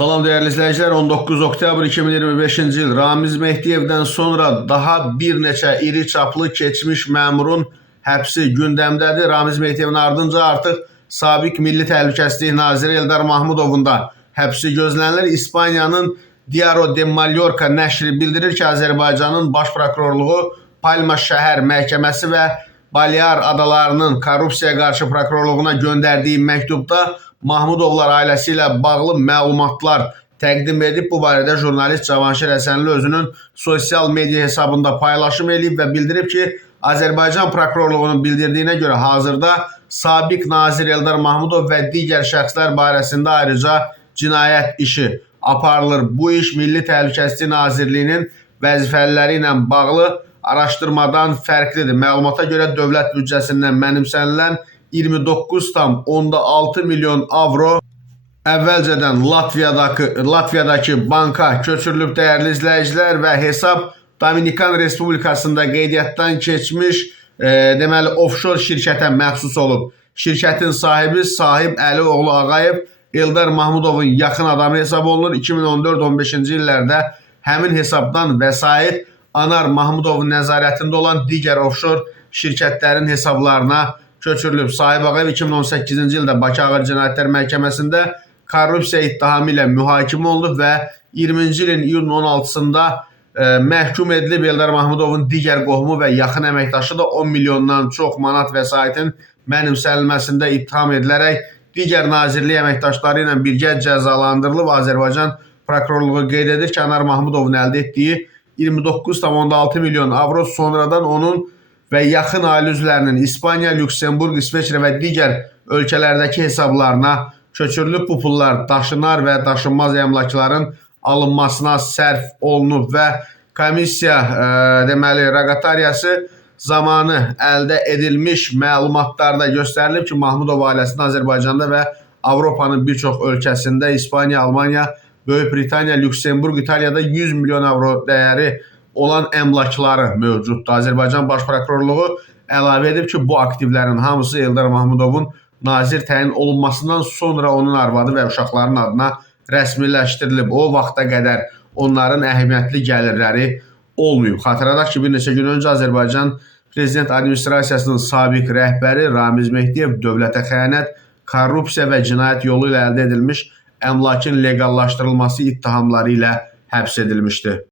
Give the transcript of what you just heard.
Salam değerli izleyiciler, 19 oktyabr 2025-ci il Ramiz Mehdiyevdən sonra daha bir neçə iri çaplı keçmiş məmurun həbsi gündəmdədir. Ramiz Mehdiyevin ardınca artıq sabiq Milli Təhlükəsizlik Naziri Eldar Mahmudovun da həbsi gözlənilir. İspaniyanın Diario de Mallorca nəşri bildirir ki, Azərbaycanın Baş Prokurorluğu Palma şəhər məhkəməsi və Balear adalarının korrupsiyaya qarşı prokurorluğuna göndərdiyi məktubda Mahmudovlar ailəsi ilə bağlı məlumatlar təqdim edib. Bu barədə jurnalist Cavanşir Həsənli özünün sosial media hesabında paylaşım edib və bildirib ki, Azərbaycan prokurorluğunun bildirdiyinə görə hazırda sabiq nazir Eldar Mahmudov və digər şəxslər barəsində ayrıca cinayət işi aparılır. Bu iş Milli Təhlükəsizlik Nazirliyinin vəzifəliləri ilə bağlı araşdırmadan fərqlidir. Məlumata görə dövlət büdcəsindən mənimsənilən 29,6 milyon avro əvvəlcədən Latviyadakı banka köçürülüb dəyərli izləyicilər və hesab Dominikan Respublikasında qeydiyyatdan keçmiş deməli offshore şirkətə məxsus olub. Şirkətin sahibi Sahib Əlioğlu Ağayev Eldar Mahmudovun yaxın adamı hesab olunur. 2014-15-ci illərdə həmin hesabdan vəsait Anar Mahmudovun nəzarətində olan digər offshore şirkətlərin hesablarına köçürülüb. Sahib Ağayev 2018-ci ildə Bakı Ağır Cinayətlər Məhkəməsində korrupsiya ittihamı ilə mühakimə olunub və 20-ci ilin iyunun 16-sında məhkum edilib. Eldar Mahmudovun digər qohumu və yaxın əməkdaşı da 10 milyondan çox manat vəsaitin mənimsənilməsində ittiham edilərək digər nazirlik əməkdaşları ilə birgə cəzalandırılıb. Azərbaycan prokurorluğu qeyd edir ki, Anar Mahmudovun əldə etdiyi 29,6 milyon avro sonradan onun və yaxın ailə üzvlərinin İspaniya, Lüksemburq, İsveçrə və digər ölkələrdəki hesablarına köçürülüb. Bu pullar daşınar və daşınmaz əmlakların alınmasına sərf olunub və komissiya deməli raqatariyası zamanı əldə edilmiş məlumatlarda göstərilib ki, Mahmudov ailəsinin Azərbaycanda və Avropanın bir çox ölkəsində İspaniya, Almanya, Böyük Britaniya, Lüksemburq, İtaliyada 100 milyon avro dəyəri olan əmlakları mövcuddur. Azərbaycan Baş Prokurorluğu əlavə edib ki, bu aktivlərin hamısı Eldar Mahmudovun nazir təyin olunmasından sonra onun arvadı və uşaqların adına rəsmiləşdirilib. O vaxta qədər onların əhəmiyyətli gəlirləri olmayıb. Xatırladaq ki, bir neçə gün öncə Azərbaycan Prezident Administrasiyasının sabiq rəhbəri Ramiz Mehdiyev dövlətə xəyanət, korrupsiya və cinayət yolu ilə əldə edilmiş əmlakın legallaşdırılması ittihamları ilə həbs edilmişdi.